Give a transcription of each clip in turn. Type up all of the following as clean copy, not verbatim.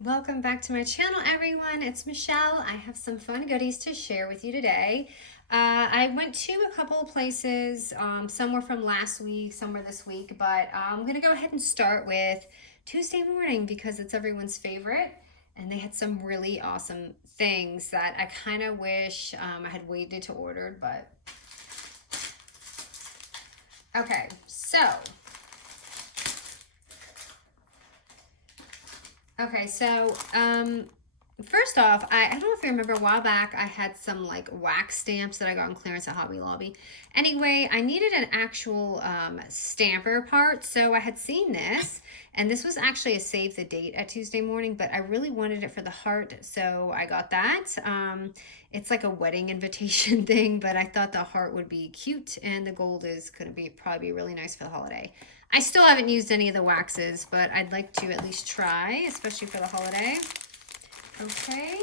Welcome back to my channel, everyone. It's Michelle. I have some fun goodies to share with you today. I went to a couple of places. Some were from last week, some were this week, but I'm going to go ahead and start with Tuesday morning because it's everyone's favorite. And they had some really awesome things that I kind of wish I had waited to order, but okay, so first off, I don't know if you remember a while back, I had some like wax stamps that I got on clearance at Hobby Lobby. Anyway, I needed an actual stamper part, so I had seen this, and this was actually a save the date at Tuesday morning, but I really wanted it for the heart, so I got that. It's like a wedding invitation thing, but I thought the heart would be cute, and the gold is going to be probably really nice for the holiday. I still haven't used any of the waxes, but I'd like to at least try, especially for the holiday. Okay.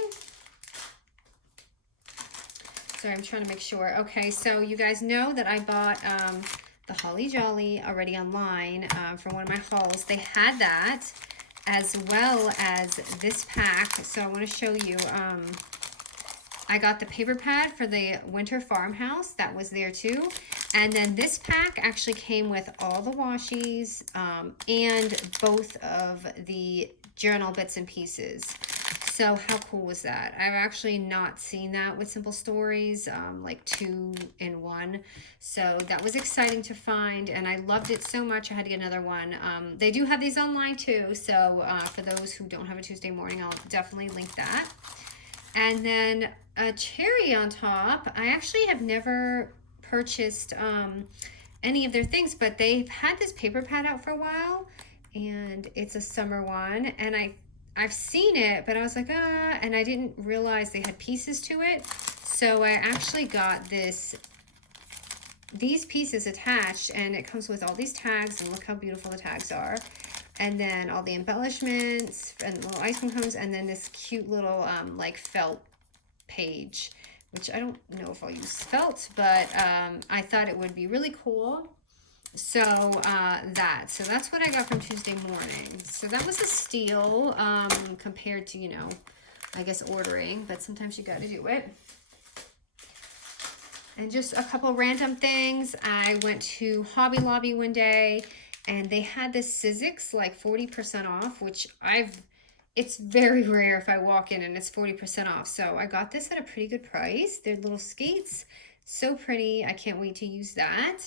Sorry, I'm trying to make sure. Okay, so you guys know that I bought the Holly Jolly already online for one of my hauls. They had that as well as this pack. So I want to show you. I got the paper pad for the winter farmhouse. That was there too. And then this pack actually came with all the washies and both of the journal bits and pieces. So how cool was that? I've actually not seen that with Simple Stories, like 2 in 1. So that was exciting to find, and I loved it so much I had to get another one. They do have these online too, so for those who don't have a Tuesday morning, I'll definitely link that. And then a cherry on top. I actually have never purchased any of their things, but they've had this paper pad out for a while, and it's a summer one, and I've seen it, but I was like, and I didn't realize they had pieces to it. So I actually got these pieces attached, and it comes with all these tags, and look how beautiful the tags are. And then all the embellishments and little ice cream cones, and then this cute little like felt page, which I don't know if I'll use felt, but I thought it would be really cool. So so that's what I got from Tuesday morning. So that was a steal compared to, I guess ordering, but sometimes you got to do it. And just a couple random things. I went to Hobby Lobby one day, and they had this Sizzix like 40% off, which it's very rare if I walk in and it's 40% off. So I got this at a pretty good price. They're little skates, so pretty. I can't wait to use that.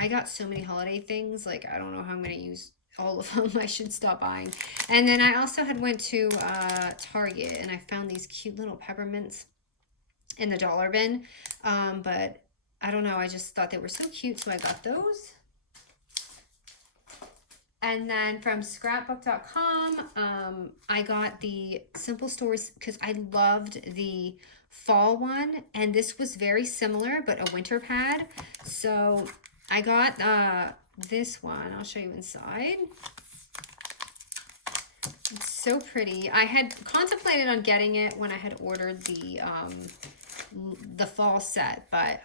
I got so many holiday things, like I don't know how I'm gonna use all of them. I should stop buying. And then I also had went to Target, and I found these cute little peppermints in the dollar bin, but I don't know, I just thought they were so cute, so I got those. And then from Scrapbook.com, I got the Simple Stories because I loved the fall one, and this was very similar, but a winter pad. So I got this one. I'll show you inside. It's so pretty. I had contemplated on getting it when I had ordered the fall set, but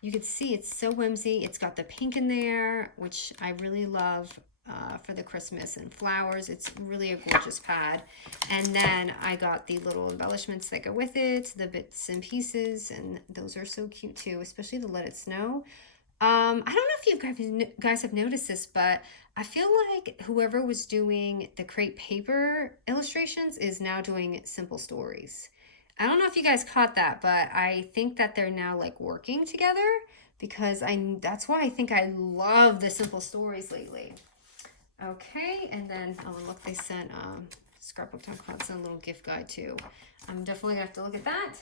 you can see it's so whimsy. It's got the pink in there, which I really love for the Christmas and flowers. It's really a gorgeous pad. And then I got the little embellishments that go with it, the bits and pieces, and those are so cute too, especially the Let It Snow. I don't know if you guys have noticed this, but I feel like whoever was doing the crepe paper illustrations is now doing Simple Stories. I don't know if you guys caught that, but I think that they're now like working together because that's why I think I love the Simple Stories lately. Okay, and then look, they sent Scrapbook.com sent a little gift guide too. I'm definitely gonna have to look at that.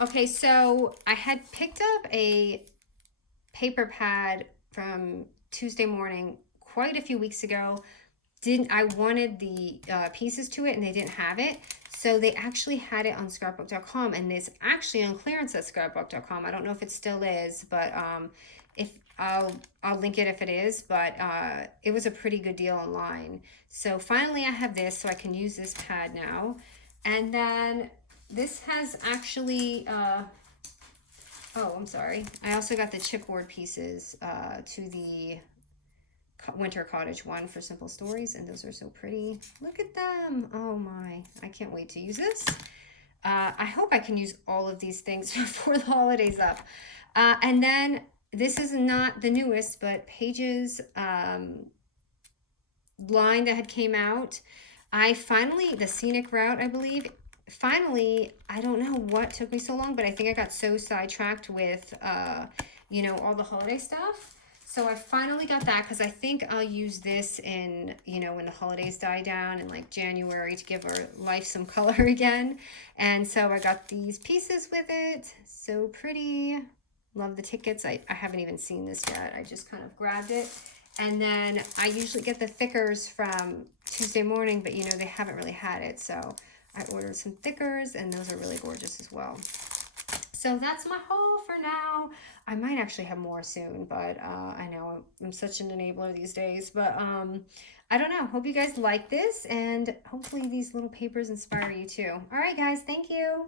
Okay, so I had picked up a paper pad from Tuesday morning quite a few weeks ago. I wanted the pieces to it, and they didn't have it. So they actually had it on Scrapbook.com, and it's actually on clearance at Scrapbook.com. I don't know if it still is, but if I'll link it if it is. But it was a pretty good deal online. So finally, I have this, so I can use this pad now. And then this has actually. Oh, I'm sorry. I also got the chipboard pieces to the winter cottage one for Simple Stories, and those are so pretty. Look at them. Oh my, I can't wait to use this. I hope I can use all of these things before the holidays up. And then this is not the newest, but Paige's line that had came out. I finally, the scenic route, I believe, finally, I don't know what took me so long, but I think I got so sidetracked with, you know, all the holiday stuff. So I finally got that because I think I'll use this in, you know, when the holidays die down in like January to give our life some color again. And so I got these pieces with it. So pretty. Love the tickets. I haven't even seen this yet. I just kind of grabbed it. And then I usually get the Thickers from Tuesday morning, but you know, they haven't really had it. So I ordered some Thickers, and those are really gorgeous as well. So that's my haul for now. I might actually have more soon, but I know I'm such an enabler these days. But I don't know. Hope you guys like this, and hopefully these little papers inspire you too. All right, guys. Thank you.